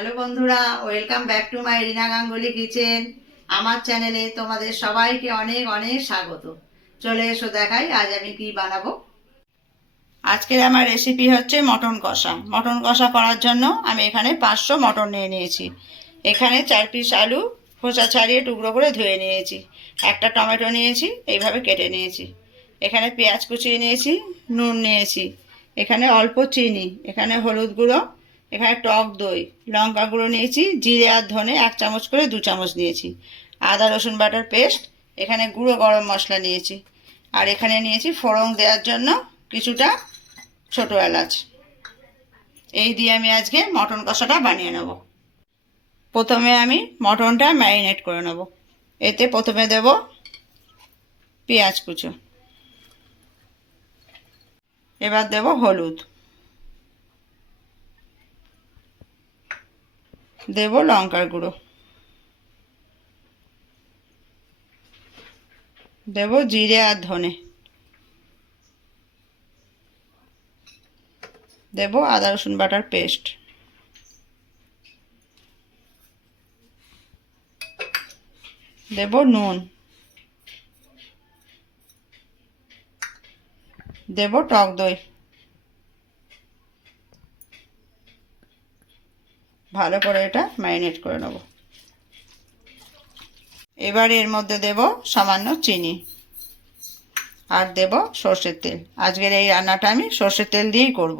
Hello বন্ধুরা, welcome back to my Rina Ganguly kitchen. আমার চ্যানেলে তোমাদের সবাইকে অনেক অনেক স্বাগত। চলে এসো দেখাই আজ আমি কি বানাবো। আজকের আমার রেসিপি হচ্ছে মটন কষা। মটন কষা করার জন্য আমি এখানে 500 মটন নিয়ে নিয়েছি। এখানে 4 পিস আলু খোসা ছাড়িয়ে টুকরো করে ধুয়ে নিয়েছি। একটা টমেটো নিয়েছি, এইভাবে কেটে নিয়েছি। এখানে পেঁয়াজ কুচিয়ে নিয়েছি, নুন নিয়েছি, এখানে অল্প চিনি, এখানে হলুদ গুঁড়ো, এখানে টক দই, লঙ্কা গুঁড়ো নিয়েছি, জিরে আর ধনে 1 চামচ করে 2 চামচ নিয়েছি, আদা রসুন বাটার পেস্ট, এখানে গুঁড়ো গরম মশলা নিয়েছি, আর এখানে নিয়েছি ফোড়ন দেওয়ার জন্য কিছুটা ছোটো এলাচ। এই দিয়ে আমি আজকে মটন কষাটা বানিয়ে নেব। প্রথমে আমি মটনটা ম্যারিনেট করে নেব। এতে প্রথমে দেব পেঁয়াজ কুচো, এবার দেব হলুদ, দেব লঙ্কার গুঁড়ো, দেব জিরে আর ধনে, দেব আদা রসুন বাটার পেস্ট, দেব নুন, দেব টক দই। ভালো করে এটা ম্যারিনেট করে নেব। এবার এর মধ্যে দেব সামান্য চিনি আর দেব সর্ষের তেল। আজকের এই রান্নাটা আমি সর্ষের তেল দিয়েই করব।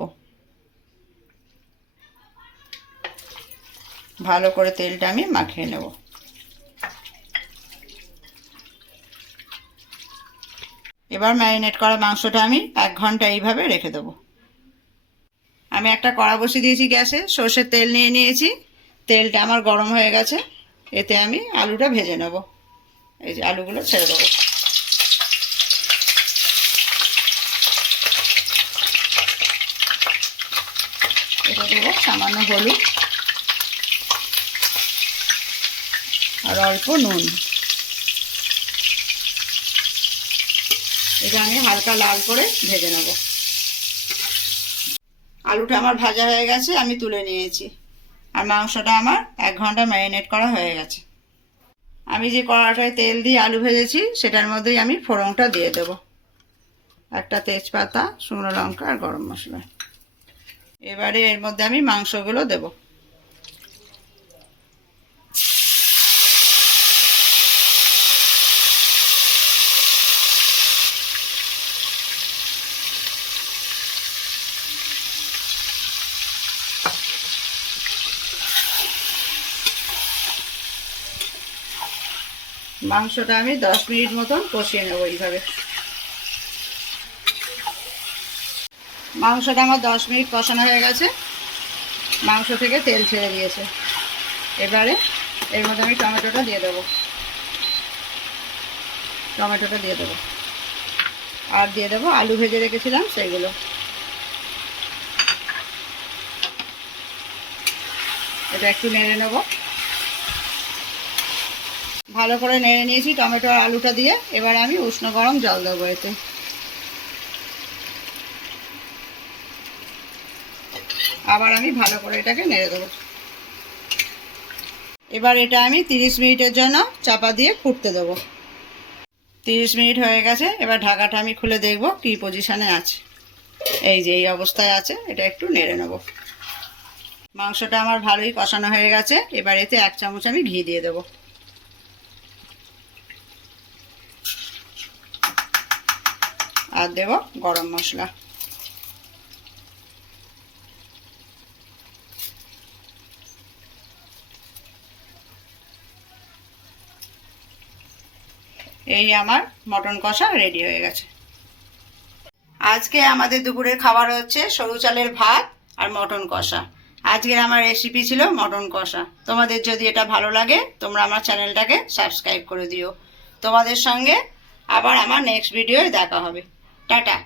ভালো করে তেলটা আমি মাখিয়ে নেব। এবার ম্যারিনেট করা মাংসটা আমি 1 ঘন্টা এইভাবে রেখে দেবো। আমি একটা কড়া বসিয়ে দিয়েছি গ্যাসে, সর্ষের তেল নিয়ে নিয়েছি। তেলটা আমার গরম হয়ে গেছে। এতে আমি আলুটা ভেজে নেব। এই যে আলুগুলো ছেড়ে দেবো। এটা দেবো সামান্য হলুদ আর অল্প নুন। এটা আমি হালকা লাল করে ভেজে নেব। আলুটা আমার ভাজা হয়ে গেছে, আমি তুলে নিয়েছি। আর মাংসটা আমার 1 ঘন্টা ম্যারিনেট করা হয়ে গেছে। আমি যে কড়াটায় তেল দিয়ে আলু ভেজেছি সেটার মধ্যেই আমি ফোড়নটা দিয়ে দেব। একটা তেজপাতা, শুকনো লঙ্কা আর গরম মশলা। এবারে এর মধ্যে আমি মাংসগুলো দেব। মাংসটা আমি 10 মিনিট মতন কষিয়ে নেব এইভাবে। মাংসটা আমার 10 মিনিট কষানো হয়ে গেছে। মাংস থেকে তেল ছেড়ে দিয়েছে। এবারে এর মধ্যে আমি টমেটোটা দিয়ে দেবো। আর দিয়ে দেবো আলু ভেজে রেখেছিলাম সেইগুলো। এটা একটু নেড়ে নেব। ভালো করে নেড়ে নিয়েছি টমেটো আর আলুটা দিয়ে। এবার আমি উষ্ণ গরম জল দেবো এতে। আবার আমি ভালো করে এটাকে নেড়ে দেবো। এবার এটা আমি 30 মিনিটের জন্য চাপা দিয়ে ফুটতে দেবো। 30 মিনিট হয়ে গেছে। এবার ঢাকাটা আমি খুলে দেখব কি পজিশনে আছে। এই যে এই অবস্থায় আছে। এটা একটু নেড়ে নেব। মাংসটা আমার ভালোই কষানো হয়ে গেছে। এবার এতে 1 চামচ আমি ঘি দিয়ে দেব। আর দেব গরম মশলা। এই আমার মটন কষা রেডি হয়ে গেছে। আজকে আমাদের দুপুরের খাবার হচ্ছে সরু চালের ভাত আর মটন কষা। আজকের আমার রেসিপি ছিল মটন কষা। তোমাদের যদি এটা ভালো লাগে তোমরা আমার চ্যানেলটাকে সাবস্ক্রাইব করে দিও। তোমাদের সঙ্গে আবার আমার নেক্সট ভিডিওয় দেখা হবে। টাটা।